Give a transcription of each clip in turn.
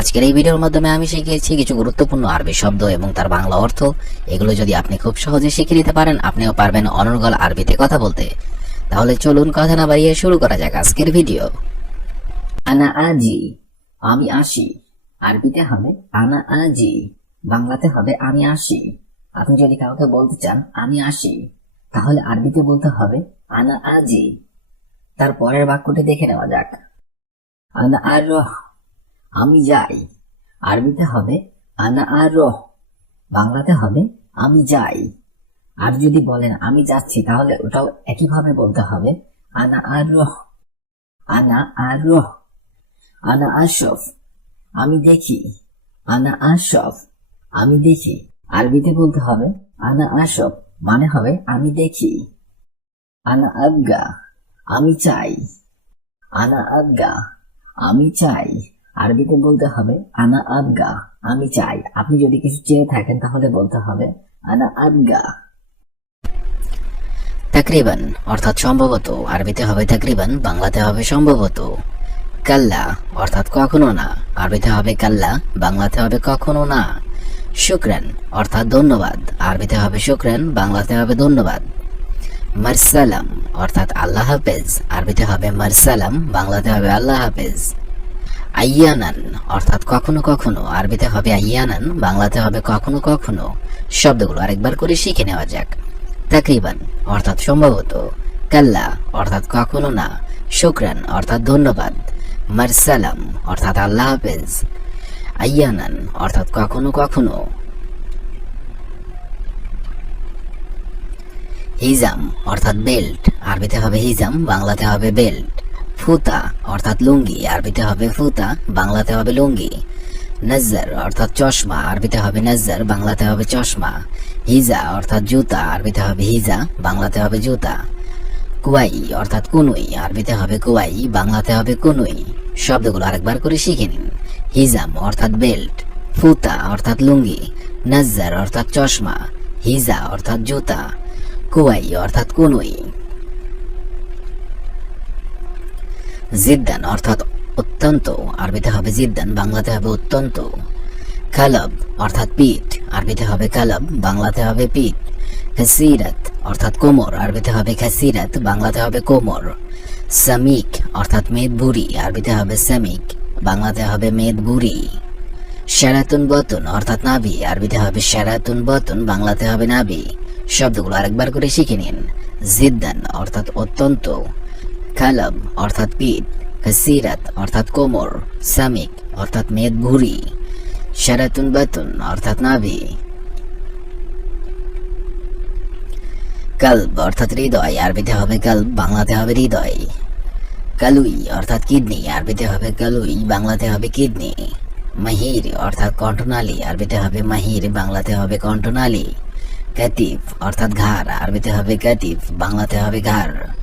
আজকের এই ভিডিওর মাধ্যমে আমি শিখিয়েছি কিছু গুরুত্বপূর্ণ আরবি শব্দ এবং তার বাংলা অর্থ। এগুলো যদি আপনি খুব সহজে শিখে নিতে পারেন, আপনিও পারবেন অনর্গল আরবিতে কথা বলতে। তাহলে চলুন কথা না বাড়িয়ে শুরু করা যাক আজকের ভিডিও। আনা আজি, আমি আসি। আরবিতে হবে, আনা আজি। বাংলাতে হবে, আমি আসি। আপনি যদি কাউকে বলতে চান, আমি আসি। তাহলে আরবিতে বলতে হবে, আনা আজি। তার পরের বাক্যটি দেখে নেওয়া যাক। আনা আর আমি যাই। আরবিতে হবে, আনা আর রহ। বাংলাতে হবে, আমি যাই। আর যদি বলেন, আমি যাচ্ছি, তাহলে ওটাও একইভাবে বলতে হবে, আনা আর রহ। আনা আর রহ। আনা আশরফ আমি দেখি। আনা আশরফ আমি দেখি। আরবিতে বলতে হবে, আনা আশরফ মানে হবে, আমি দেখি। আনা আবগা। আমি চাই। আনা আবগা। আমি চাই। আরবিতে বলতে হবে, আনা আবগা, আমি চাই। আপনি যদি কিছু চেয়ে থাকেন, তাহলে বলতে হবে, আনা আবগা। তাকরিবান, অর্থাৎ সম্ভবত, আরবিতে হবে তাকরিবান, বাংলাতে হবে সম্ভবত। কাল্লা, অর্থাৎ কখনো না। আরবিতে হবে কাল্লা, বাংলাতে হবে কখনো না। শুক্রান, অর্থাৎ ধন্যবাদ। আরবিতে হবে শুক্রান, বাংলাতে হবে ধন্যবাদ। মারসালাম, অর্থাৎ আল্লাহ হাফেজ। আরবিতে হবে মারসালাম, বাংলাতে হবে আল্লাহ হাফেজ। আইয়ানান, অর্থাৎ কখনো কখনো, আরবিতে হবে আইয়ানান, বাংলাতে হবে কখনো কখনো। শব্দগুলো আরেকবার করে শিখে নেওয়া যাক। তাকরিবান, অর্থাৎ সম্ভবত কাল্লা, অর্থাৎ কখনো না। শুক্রান, অর্থাৎ ধন্যবাদ। মারসালাম, অর্থাৎ আল্লাহ হাফেজ। আইয়ানান, অর্থাৎ কখনো কখনো। হিজাম, অর্থাৎ বেল্ট, আরবিতে হবে হিজাম, বাংলাতে হবে বেল্ট। ফুতা, অর্থাৎ লুঙ্গি, আরবিতে হবে ফুতা, বাংলাতে হবে লুঙ্গি। নজর অর্থাৎ চশমা, আরবিতে হবে নজর বাংলাতে হবে চশমা। হিজা, অর্থাৎ জুতা, আরবিতে হবে হিজা, বাংলাতে হবে জুতা। কুয়াই, অর্থাৎ কুনুই, আরবিতে হবে কুয়াই, বাংলাতে হবে কুনুই। শব্দগুলো আরেকবার করে শিখে নিন। হিজাম, অর্থাৎ বেল্ট। ফুতা, অর্থাৎ লুঙ্গি। নজর অর্থাৎ চশমা। হিজা, অর্থাৎ জুতা। কুয়াই, অর্থাৎ কুনুই। জিদ্দান, অর্থাৎ অত্যন্ত, আরবিতে হবে জিদ্দান, বাংলাতে হবে অত্যন্ত। খালব অর্থাৎ পিঠ, আরবিতে হবে কালব, বাংলাতে হবে পিঠ। খাসিরাত, অর্থাৎ কোমর, আরবিতে হবে খাসিরাত, বাংলাতে হবে কোমর। সামিক, অর্থাৎ মেদ বুড়ি, আরবিতে হবে সামিক, বাংলাতে হবে মেদ বুড়ি। সেরাতুন বতন, অর্থাৎ নাভি, আরবিতে হবে সেরাতুন বতন, বাংলাতে হবে নাভি। শব্দগুলো আরেকবার করে শিখে নিন। জিদ্দান, অর্থাৎ অত্যন্ত। কালাম, অর্থাৎ পিঠ কাসিরাত, অর্থাৎ কোমর, সামিক, অর্থাৎ মেদ ভুরি সারাতুন বাতুন, অর্থাৎ নাভি। কাল্ব, অর্থাৎ হৃদয়, আরবিতে হবে কাল্ব, বাংলাতে হবে হৃদয়। কালুই, অর্থাৎ কিডনি, আরবিতে হবে কালুই, বাংলাতে হবে কিডনি। মাহির, অর্থাৎ কণ্ঠনালী, আরবিতে হবে মাহির, বাংলাতে হবে কণ্ঠনালী। কাতিফ, অর্থাৎ ঘাড়, আরবিতে হবে কাতিফ, বাংলাতে হবে ঘাড়।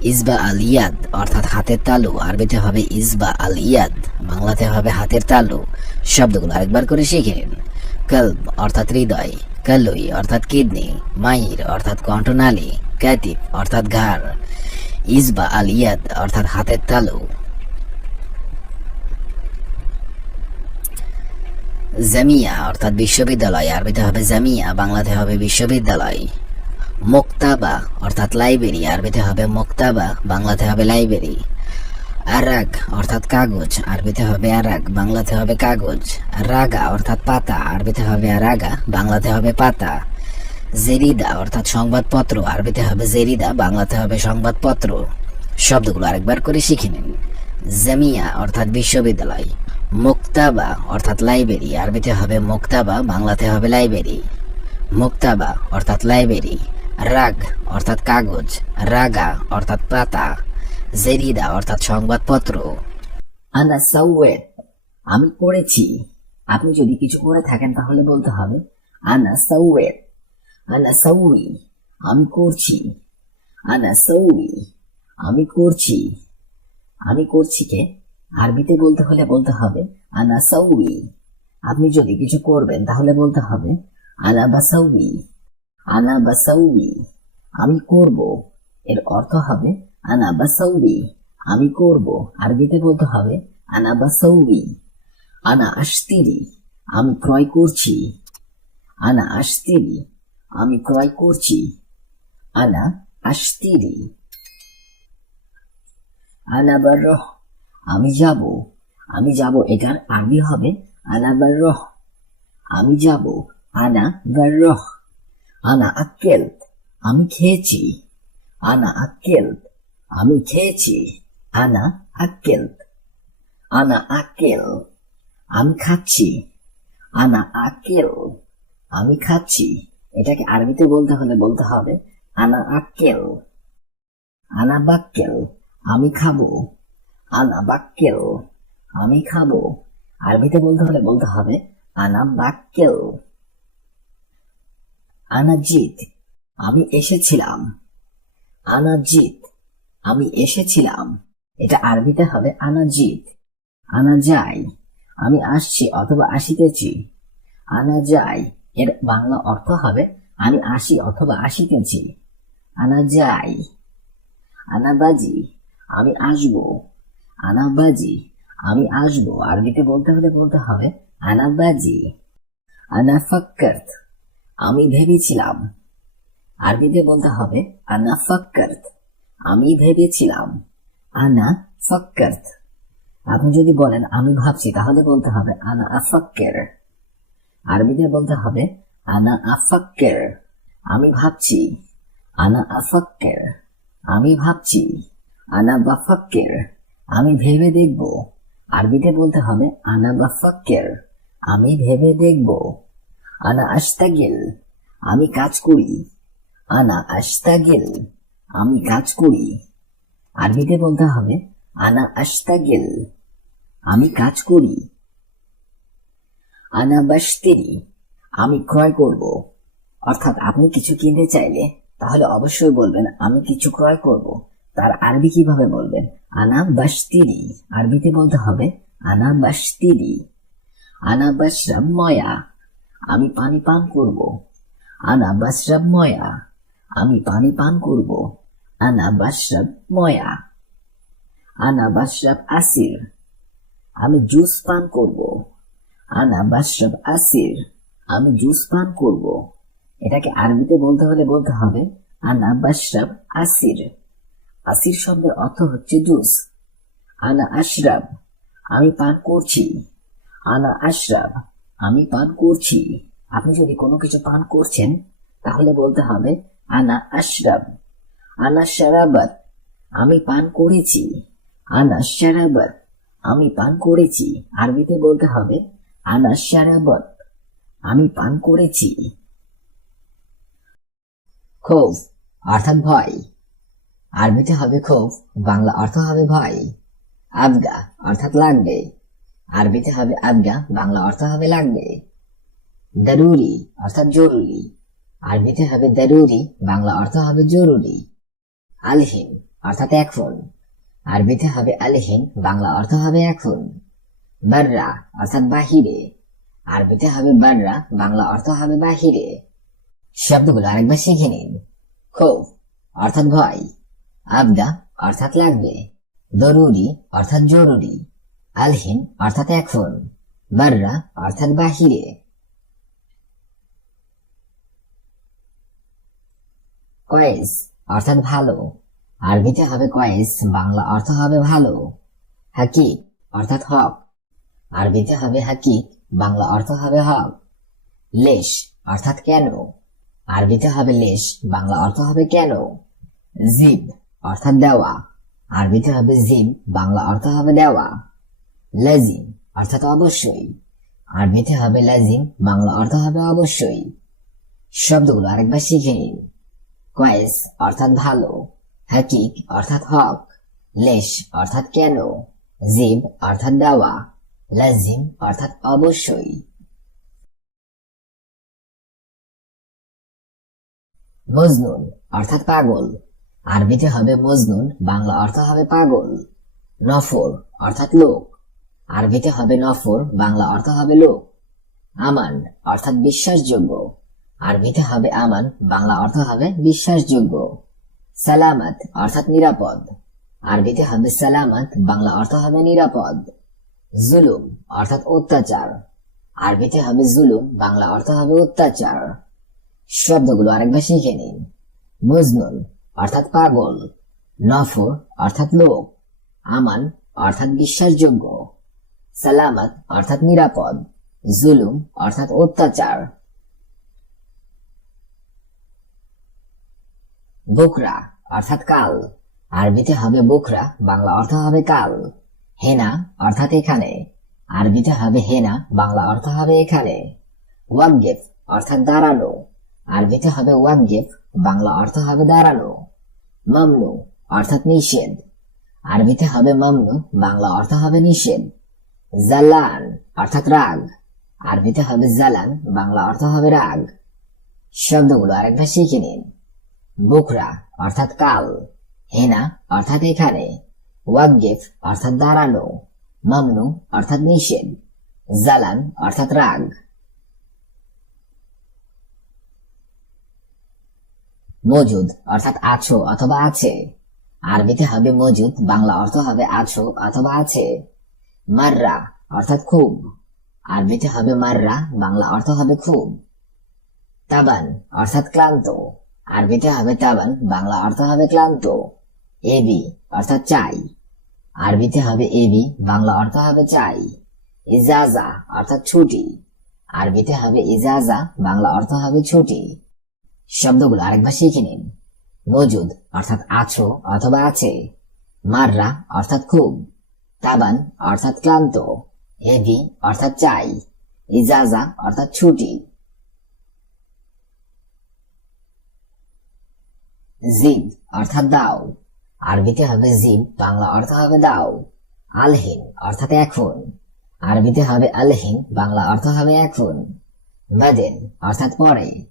ইসবা আল ইয়াদ, অর্থাৎ হাতের তালু। আরবিতে হবে ইসবা আল ইয়াদ, বাংলাতে হবে হাতের তালু। শব্দগুলো আরেকবার করে শিখে নিন। কল্ব, অর্থাৎ হৃদয়। কালুই, অর্থাৎ কিডনি। মাইর অর্থাৎ কণ্ঠনালী। কাতিফ অর্থাৎ ঘাড়। ইসবা আল ইয়াদ, অর্থাৎ হাতের তালু। জামিয়া, অর্থাৎ বিশ্ববিদ্যালয়। আরবিতে হবে জামিয়া, বাংলাতে হবে বিশ্ববিদ্যালয়। মোক্তাবা, অর্থাৎ লাইব্রেরি। আরবিতে হবে মোক্তাবা, বাংলাতে হবে লাইব্রেরি। আরাগ, অর্থাৎ কাগজ। আরবিতে হবে আরাগ, বাংলাতে হবে কাগজ। রাগা, অর্থাৎ পাতা। আরবিতে হবে রাগা বাংলাতে হবে পাতা। জেরিদা, অর্থাৎ সংবাদপত্র। আরবিতে হবে জেরিদা, বাংলাতে হবে সংবাদপত্র। শব্দগুলো আরেকবার করে শিখে নিন। জামিয়া, অর্থাৎ বিশ্ববিদ্যালয়। মুক্তাবা, অর্থাৎ লাইব্রেরি। আরবিতে হবে মুক্তাবা, বাংলাতে হবে লাইব্রেরি। মুক্তাবা, অর্থাৎ লাইব্রেরি। রাগ অর্থাৎ কাগজ, রাগা অর্থাৎ পাতা, জেরিদা অর্থাৎ সংবাদপত্র। আনা সাউয়ের আমি করেছি আপনি যদি কিছু করে থাকেন তাহলে বলতে হবে আনা সাউয়ের আনা সাউই, আমি করছি। আনা সাউই, আমি করছি। আমি করছি কে? আরবিতে বলতে হলে বলতে হবে আনা সাউই। আপনি যদি কিছু করবেন তাহলে বলতে হবে আনা বা বাসাউই আনা বাসাউই আমি করব। এর অর্থ হবে আনা বাসাউই আমি করব। আরবিতে বলতে হবে আনা বাসাউই আনা আস্তিরি আমি ক্রয় করছি। আনা আস্তিরি আমি ক্রয় করছি। আনা আস্তিরি আনা বারহ আমি যাব। আমি যাব, এটার আরবি হবে আনা বারহ আমি যাব আনা বারহ আনা আক্কেল, আমি খেয়েছি। আনা আক্কেল, আমি খেয়েছি। আনা আক্কেল আনা আক্কেল, আমি খাচ্ছি। আনা আক্কেল, আমি খাচ্ছি। এটাকে আরবিতে বলতে হলে বলতে হবে, আনা আক্কেল। আনা বাক্কেল, আমি খাব। আনা বাক্কেল, আমি খাব। আরবিতে বলতে হলে বলতে হবে, আনা বাক্কেল। আনা জিত আমি এসেছিলাম। আনা জিত আমি এসেছিলাম। এটা আরবিতে হবে আনা জিত আনা যাই আমি আসছি অথবা আসিতেছি। আনা যাই এর বাংলা অর্থ হবে, আমি আসি অথবা আসিতেছি। আনা যাই আনা বাজি আমি আসব। আনা বাজি আমি আসব। আরবিতে বলতে হলে বলতে হবে আনা বাজি আনা ফাক্কার্ত আমি ভেবেছিলাম। আরবিতে বলতে হবে, আনা ফাক্কার্ত। আমি ভেবেছিলাম, আনা ফাক্কার্ত। আপনি যদি বলেন, আমি ভাবছি, তাহলে বলতে হবে, আনা আফাক্কের। আরবিতে বলতে হবে, আনা আফাক্কের। আমি ভাবছি, আনা আফাক্কের। আমি ভাবছি, আনা বাফাক্কের। আমি ভেবে দেখব। আরবিতে বলতে হবে, আনা বাফাক্কের। আমি ভেবে দেখব। আনা আস্তাগিল আমি কাজ করি। আনা আস্তাগিল আমি কাজ করি। আরবিতে বলতে হবে, আনা আস্তাগিল আমি কাজ করি। আনা বাস্তেরি আমি ক্রয় করব। অর্থাৎ আপনি কিছু কিনতে চাইলে, তাহলে অবশ্যই বলবেন, আমি কিছু ক্রয় করব। তার আরবি কীভাবে বলবেন? আনা বাস্তিরি আরবিতে বলতে হবে, আনা বাস্তিরি আনা বাসরাব ময়া আমি পানি পান করব। আনা বাসরাব ময়া। আমি পানি পান করব। আনা বাসরাব ময়া। আনা বাসরাব আসির। আমি জুস পান করব। আনা বাসরাব আসির। আমি জুস পান করব। এটাকে আরবিতে বলতে হলে বলতে হবে, আনা বাসরাব আসির। আসির শব্দের অর্থ হচ্ছে জুস। আনা আশরাব। আমি পান করছি। আনা আশরাব। আমি পান করছি। আপনি যদি কোনো কিছু পান করছেন, তাহলে বলতে হবে, আনা আশরাব। আনা শারাবাত। আমি পান করেছি। আনা শারাবাত। আমি পান করেছি। আরবিতে বলতে হবে, আনা শারাবত। আমি পান করেছি। ক্ষোভ অর্থাৎ ভয়। আরবিতে হবে ক্ষোভ বাংলা অর্থ হবে ভয়। আবগা অর্থাৎ লাগবে। আরবিতে হবে আবগা বাংলা অর্থ হবে লাগবে। দারুরি, অর্থাৎ জরুরি। আরবিতে হবে দারুরি, বাংলা অর্থ হবে জরুরি। আলহিন, অর্থাৎ এখন আরবিতে হবে আলহিন, বাংলা অর্থ হবে এখন বাররা, অর্থাৎ বাহিরে। আরবিতে হবে বাররা, বাংলা অর্থ হবে বাহিরে। শব্দগুলো আরেকবার শিখে নিন। ক্ষোভ অর্থাৎ ভয়। আবদা, অর্থাৎ লাগবে। দরুরি, অর্থাৎ জরুরি। আলহিন অর্থাৎ এখন, বাররা অর্থাৎ বাহিরে। কয়েস অর্থাৎ ভালো। আরবিতে হবে কয়েস, বাংলা অর্থ হবে ভালো। হাকিক অর্থাৎ হক। আরবিতে হবে হাকিক, বাংলা অর্থ হবে হক। লেশ অর্থাৎ কেন? আরবিতে হবে লেশ, বাংলা অর্থ হবে কেন? জিব অর্থাৎ দেওয়া। আরবিতে হবে জিব, বাংলা অর্থ হবে দেওয়া। লাজিম অর্থাৎ অবশ্যই। আরবিতে হবে লাজিম বাংলা অর্থ হবে অবশ্যই। শব্দগুলো আরেকবার শিখে নিন। কয়েস অর্থাৎ ভালো, হাকিক অর্থাৎ হক, লেশ অর্থাৎ কেন, জিব অর্থাৎ দেওয়া লাজিম অর্থাৎ অবশ্যই। মজনুন অর্থাৎ পাগল, আরবিতে হবে মজনুন, বাংলা অর্থ হবে পাগল। নফর অর্থাৎ লোক আরবিতে হবে নফর, বাংলা অর্থ হবে লোক। আমান অর্থাৎ বিশ্বাসযোগ্য। আরবিতে হবে আমান, বাংলা অর্থ হবে বিশ্বাসযোগ্য। সালামাত অর্থাৎ নিরাপদ। আরবিতে হবে সালামাত, বাংলা অর্থ হবে নিরাপদ। জুলুম অর্থাৎ অত্যাচার। আরবিতে হবে জুলুম, বাংলা অর্থ হবে অত্যাচার। শব্দগুলো আরেকবার শিখে নিন। মজনুন অর্থাৎ পাগল। নফর অর্থাৎ লোক। আমান অর্থাৎ বিশ্বাসযোগ্য। সালামত অর্থাৎ নিরাপদ, জুলুম অর্থাৎ অত্যাচার। বুকরা অর্থাৎ কাল আরবিতে হবে বুকরা, বাংলা অর্থ হবে কাল হেনা অর্থাৎ এখানে। আরবিতে হবে হেনা, বাংলা অর্থ হবে এখানে। ওয়াকগেফ অর্থাৎ দাঁড়ানো। আরবিতে হবে ওয়াকগেফ, বাংলা অর্থ হবে দাঁড়ানো। মামনু অর্থাৎ নিষেধ। আরবিতে হবে মামনু, বাংলা অর্থ হবে নিষেধ। জালান অর্থাৎ রাগ। আরবিতে হবে জালান বাংলা অর্থ হবে রাগ। শব্দগুলো আরেকবার শিখে নিন। বুকরা অর্থাৎ কাল। হেনা, অর্থাৎ এখানে। ওয়াকগেফ, অর্থাৎ দাঁড়ানো। মামনু, অর্থাৎ নিষেধ। জালান অর্থাৎ রাগ। মজুদ, অর্থাৎ আছো অথবা আছে। আরবিতে হবে মজুদ, বাংলা অর্থ হবে আছো অথবা আছে। মাররা অর্থাৎ খুব। আরবিতে হবে মাররা, বাংলা অর্থ হবে খুব। তাবান অর্থাৎ ক্লান্ত। আরবিতে হবে তাবান, বাংলা অর্থ হবে ক্লান্ত। এবি অর্থাৎ চাই। আরবিতে হবে এবি বাংলা অর্থ হবে চাই। ইজাজা অর্থাৎ ছুটি। আরবিতে হবে ইজাজা, বাংলা অর্থ হবে ছুটি। শব্দগুলো আরেকবার শিখে নিন। মজুদ অর্থাৎ আছো অথবা আছে। মাররা অর্থাৎ খুব। তাবান অর্থাৎ ক্লান্ত, হেভি অর্থাৎ চাই, ইজাজা অর্থাৎ ছুটি। জিদ অর্থাৎ দাও। আরবিতে হবে জিব বাংলা অর্থ হবে দাও। আলহিন অর্থাৎ এখন। আরবিতে হবে আলহিন, বাংলা অর্থ হবে এখন। বাদেন অর্থাৎ পরে।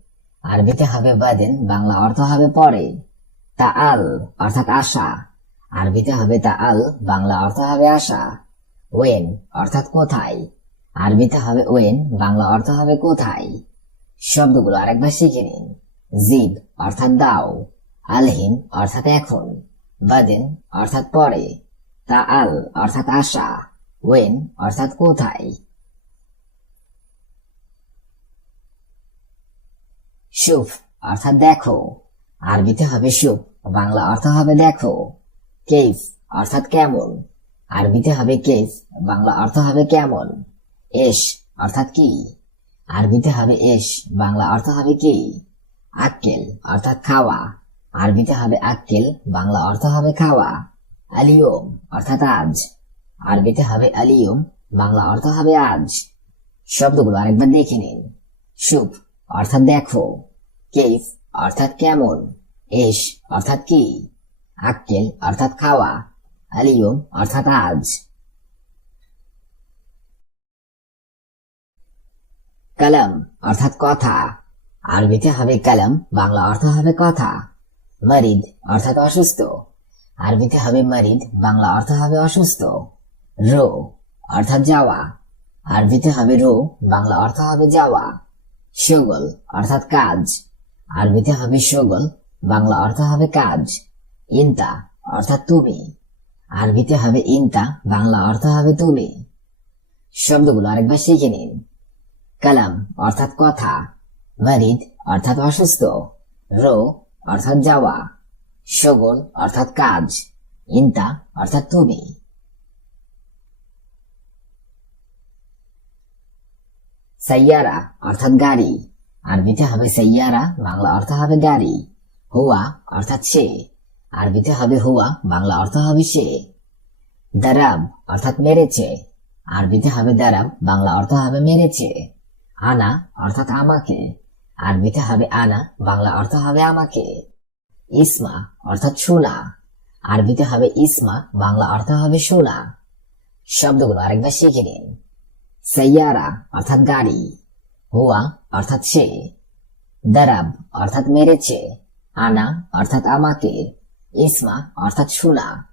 আরবিতে হবে বাদেন, বাংলা অর্থ হবে পরে। তা আল অর্থাৎ আশা। আরবিতে হবে তা আল, বাংলা অর্থ হবে আশা। ওয়েন, অর্থাৎ কোথায়? আরবিতে হবে ওয়েন, বাংলা অর্থ হবে কোথায়? শব্দগুলো আরেকবার শিখে নিন। জিব অর্থাৎ দাও। আলহিন, অর্থাৎ এখন। বাদেন, অর্থাৎ পরে। তা আল, অর্থাৎ আশা। ওয়েন, অর্থাৎ কোথায়? সুফ অর্থাৎ দেখো। আরবিতে হবে সুফ বাংলা অর্থ হবে দেখো। কেফ অর্থাৎ কেমন? আরবিতে হবে কেফ বাংলা অর্থ হবে কেমন? এস, অর্থাৎ কি? আরবিতে হবে এস, বাংলা অর্থ হবে কি? আক্কেল, অর্থাৎ খাওয়া। আরবিতে হবে আক্কেল, বাংলা অর্থ হবে খাওয়া। আলিয়ম অর্থাৎ আজ। আরবিতে হবে আলিয়ম বাংলা অর্থ হবে আজ। শব্দগুলো আরেকবার দেখে নিন। সুপ অর্থাৎ দেখো। কেফ অর্থাৎ কেমন? এস, অর্থাৎ কি? আক্কেল অর্থাৎ খাওয়া আলিয়ম অর্থাৎ আজ। কালাম অর্থাৎ কথা। আরবিতে হবে কালাম, বাংলা অর্থ হবে কথা। মারিদ অর্থাৎ অসুস্থ। আরবিতে হবে মারিদ, বাংলা অর্থ হবে অসুস্থ। রো অর্থাৎ যাওয়া। আরবিতে হবে রো, বাংলা অর্থ হবে যাওয়া। শগল অর্থাৎ কাজ। আরবিতে হবে শগল বাংলা অর্থ হবে কাজ। ইন্তা অর্থাৎ তুমি। আরবিতে হবে ইন্তা, বাংলা অর্থ হবে তুমি। শব্দগুলো আরেকবার শিখে নিন। কালাম অর্থাৎ কথা। মারিদ অর্থাৎ অসুস্থ। রো অর্থাৎ যাওয়া। শগল অর্থাৎ কাজ। ইন্তা অর্থাৎ তুমি। সাইয়ারা অর্থাৎ গাড়ি। আরবিতে হবে সাইয়ারা, বাংলা অর্থ হবে গাড়ি। হুয়া অর্থাৎ সে। আরবিতে হবে হুয়া, বাংলা অর্থ হবে সে। দারাব অর্থাৎ মেরেছে। আরবিতে হবে দারাব, বাংলা অর্থ হবে মেরেছে। আনা অর্থাৎ আমাকে। আরবিতে হবে আনা, বাংলা অর্থ হবে আমাকে। ইসমা অর্থাৎ শোনা। আরবিতে হবে ইসমা, বাংলা অর্থ হবে শোনা। শব্দগুলো আরেকবার শিখে নিন। সাইয়ারা অর্থাৎ গাড়ি। হুয়া অর্থাৎ সে। দারাব অর্থাৎ মেরেছে। আনা অর্থাৎ আমাকে। ইসমা, অর্থাৎ শোনা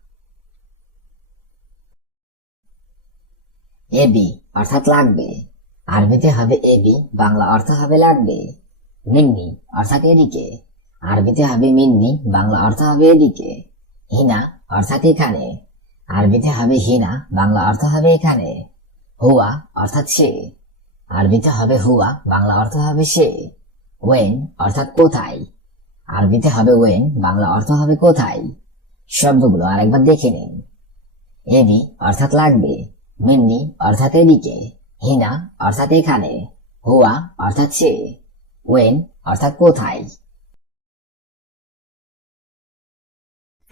এবি অর্থাৎ লাগবে। আরবিতে হবে এবি বাংলা অর্থ হবে লাগবে। মিন্নি, অর্থাৎ এদিকে। আরবিতে হবে মিন্নি, বাংলা অর্থ হবে এদিকে। হিনা, অর্থাৎ এখানে। আরবিতে হবে হিনা, বাংলা অর্থ হবে এখানে। হুয়া, অর্থাৎ সে। আরবিতে হবে হুয়া, বাংলা অর্থ হবে সে। ওয়েন, অর্থাৎ কোথায়? আরবিতে হবে ওয়েন বাংলা অর্থ হবে কোথায়? শব্দগুলো আরেকবার দেখে নিন। এবি অর্থাৎ লাগবে মিন্নি অর্থাৎ এদিকে হিনা অর্থাৎ এখানে, হুয়া অর্থাৎ সে ওয়েন অর্থাৎ কোথায়।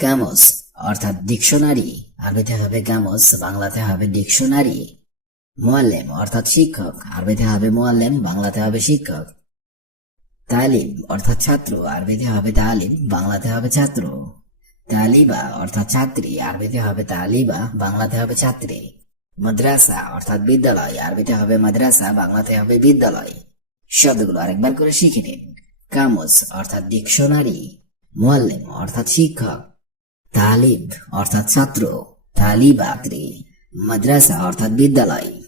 কামস অর্থাৎ ডিকশনারি, আরবিতে হবে কামস বাংলাতে হবে ডিকশনারি। মোয়াল্লেম অর্থাৎ শিক্ষক, আরবিতে হবে মোয়াল্লেম, বাংলাতে হবে শিক্ষক। তালিম অর্থাৎ ছাত্র, আরবিতে হবে তালিম, বাংলাতে হবে ছাত্র। তালিবা অর্থাৎ ছাত্রী, আরবিতে হবে তালিবা, বাংলাতে হবে ছাত্রী। মাদ্রাসা অর্থাৎ বিদ্যালয়, আরবিতে হবে মাদ্রাসা, বাংলাতে হবে বিদ্যালয়। শব্দগুলো আরেকবার করে শিখে নিন। কামস অর্থাৎ ডিকশনারি। মোয়াল্লিম অর্থাৎ শিক্ষক। তালিব অর্থাৎ ছাত্র। তালিবাত্রী। মাদ্রাসা অর্থাৎ বিদ্যালয়।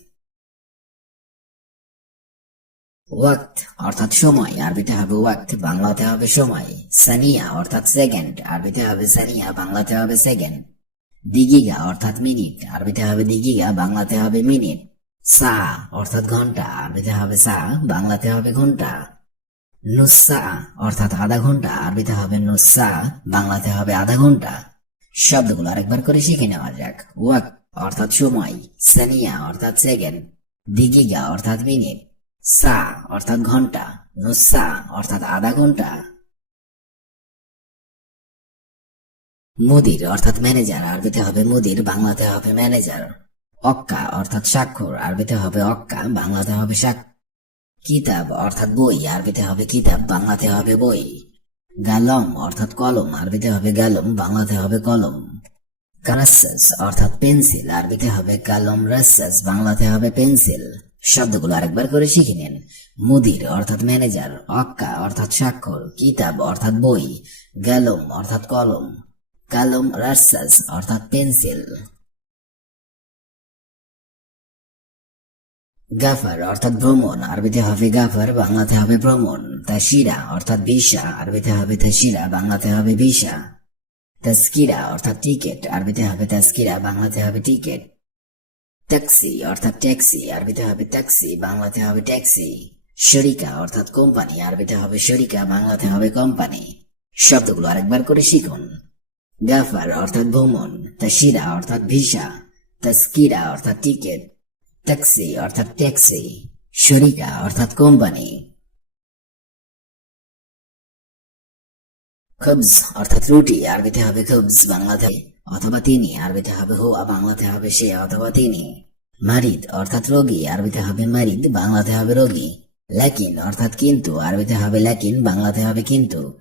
ওয়াক্ত, অর্থাৎ সময়। আরবিতে হবে ওয়াক্ত, বাংলাতে হবে সময়। সানিয়া, অর্থাৎ সেকেন্ড। আরবিতে হবে সানিয়া, বাংলাতে হবে সেকেন্ড। দিগিগা, অর্থাৎ মিনিট। আরবিতে হবে দিগিগা, বাংলাতে হবে মিনিট। সা, অর্থাৎ ঘণ্টা। আরবিতে হবে সা, বাংলাতে হবে ঘণ্টা। নুসা অর্থাৎ আধা ঘণ্টা। আরবিতে হবে নুসা বাংলাতে হবে আধা ঘণ্টা। শব্দগুলো আরেকবার করে শিখে নেওয়া যাক। ওয়াক অর্থাৎ সময়। সানিয়া, অর্থাৎ সেকেন্ড। দিগিগা, অর্থাৎ মিনিট। সা অর্থাৎ ঘণ্টা নুসা অর্থাৎ আধা ঘণ্টা। মুদির অর্থাৎ ম্যানেজার, আরবিতে হবে মুদির, বাংলাতে হবে ম্যানেজার। অক্কা অর্থাৎ স্বাক্ষর, আরবিতে হবে অক্কা, বাংলাতে হবে স্বাক্ষর কিতাব অর্থাৎ বই, আরবিতে হবে কিতাব, বাংলাতে হবে বই। গালম অর্থাৎ কলম, আরবিতে হবে গালম, বাংলাতে হবে কলম। কারাসাস অর্থাৎ পেন্সিল, আরবিতে হবে কালম রাসাস, বাংলাতে হবে পেন্সিল। শব্দগুলো আরেকবার করে শিখে নিন। মুদির অর্থাৎ ম্যানেজার, অক্কা অর্থাৎ স্বাক্ষর, কিতাব অর্থাৎ বই, গালম অর্থাৎ কলম, কালম রাসাস অর্থাৎ পেন্সিল, গাফার অর্থাৎ ভ্রমণ, আরবিতে হবে গাফার, বাংলাতে হবে ভ্রমণ, তাসিরা অর্থাৎ ভিসা, আরবিতে হবে তাসিরা, বাংলাতে হবে ভিসা, তাস্কিরা অর্থাৎ টিকেট, আরবিতে হবে তাস্কিরা, বাংলাতে হবে টিকেট। ট্যাক্সি, অর্থাৎ ট্যাক্সি আরবিতে হবে ট্যাক্সি, বাংলাতে হবে ট্যাক্সি। শরিকা, অর্থাৎ কোম্পানি আরবিতে হবে শরিকা, বাংলাতে হবে কোম্পানি। শব্দগুলো আরেকবার করে শিখুন। গাফার অর্থাৎ ভ্রমণ। তাসিরা, অর্থাৎ ভিসা। তাস্কিরা, অর্থাৎ টিকেট। ট্যাক্সি, অর্থাৎ ট্যাক্সি। শরিকা, অর্থাৎ কোম্পানি। খুবস অর্থাৎ রুটি আরবিতে হবে খুবস বাংলাতে। অথবা তিনি, আরবিতে হবে হুয়া বাংলাতে হবে সে, অথবা তিনি। মারিদ, অর্থাৎ রোগী, আরবিতে হবে মারিদ, বাংলাতে হবে রোগী। ল্যাকিন, অর্থাৎ কিন্তু, আরবিতে হবে ল্যাকিন, বাংলাতে হবে কিন্তু।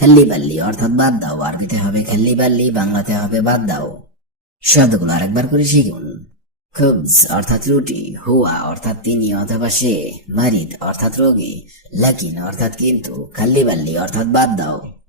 খাল্লি বাল্লি অর্থাৎ বাদ দাও, আরবিতে হবে খাল্লি বাল্লি বাংলাতে হবে বাদ দাও। শব্দগুলো আরেকবার করে শিখুন। খুবস অর্থাৎ রুটি, হুয়া, অর্থাৎ তিনি অথবা সে। মারিদ, অর্থাৎ রোগী। লাকিন অর্থাৎ কিন্তু। খাল্লি বাল্লি অর্থাৎ বাদ দাও।